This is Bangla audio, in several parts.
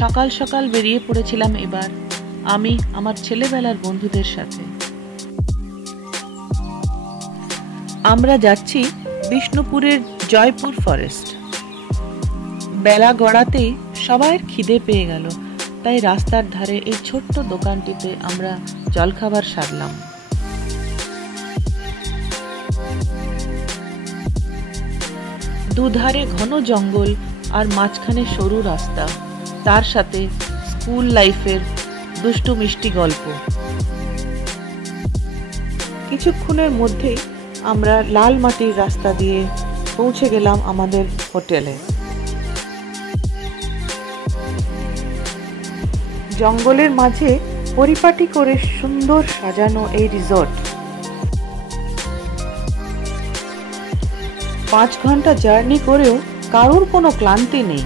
সকাল সকাল বেরিয়ে পড়েছিলাম এবার আমি আমার ছেলেবেলার বন্ধুদের সাথে। আমরা যাচ্ছি বিষ্ণুপুরের জয়পুর ফরেস্ট। বেলা গড়াতেই সবার খিদে পেয়ে গেল, তাই রাস্তার ধারে এই ছোট্ট দোকানটিতে আমরা জলখাবার সারলাম। দুধারে ঘন জঙ্গল আর মাঝখানে সরু রাস্তা, তার সাথে স্কুল লাইফের দুষ্টু মিষ্টি গল্প। কিছুক্ষণের মধ্যেই আমরা লাল মাটির রাস্তা দিয়ে পৌঁছে গেলাম আমাদের হোটেলে। জঙ্গলের মাঝে পরিপাটি করে সুন্দর সাজানো এই রিসর্ট। 5 ঘন্টা জার্নি করেও কারোর কোনো ক্লান্তি নেই।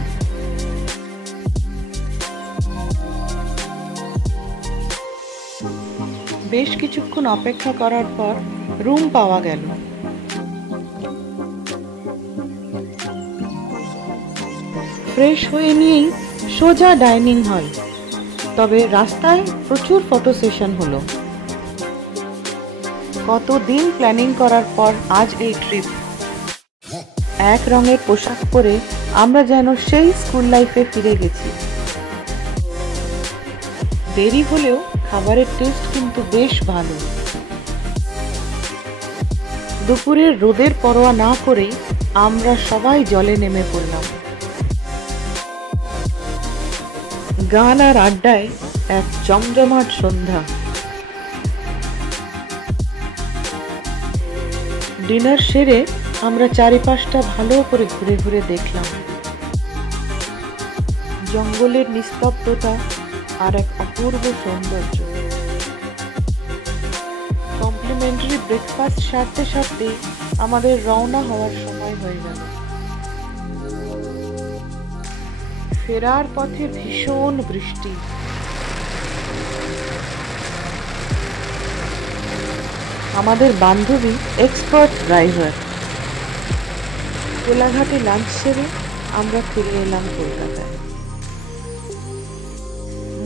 বেশ কিছুক্ষণ অপেক্ষা করার পর রুম পাওয়া গেল। ফ্রেশ হয়ে নিয়েই সোজা ডাইনিং হল। তবে রাস্তায় প্রচুর ফটো সেশন হলো। কতদিন প্ল্যানিং করার পর আজ এই ট্রিপ। এক রঙের পোশাক পরে আমরা যেন সেই স্কুল লাইফে ফিরে গেছি। দেরি হলেও খাবারের টেস্ট কিন্তু বেশ ভালো। দুপুরের রোদের পরোয়া না করে আমরা সবাই জলে নেমে পড়লাম। গান আর আড্ডায় এক জমজমাট সন্ধ্যা। ডিনার সেরে আমরা চারিপাশটা ভালো করে ঘুরে ঘুরে দেখলাম। জঙ্গলের নিস্তব্ধতা আর এক অপূর্ব সৌন্দর্য। কমপ্লিমেন্টারি ব্রেকফাস্ট সারতে সারতে আমাদের রওনা হওয়ার সময় হয়ে গেল। ফেরার পথে ভীষণ বৃষ্টি। আমাদের বান্ধবী এক্সপার্ট ড্রাইভার। কোলাঘাটে লাঞ্চ সেরে আমরা ফিরে এলাম কলকাতায়।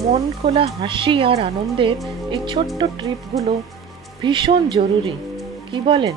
মন খোলা হাসি আর আনন্দের এই ছোট্ট ট্রিপগুলো ভীষণ জরুরি, কি বলেন?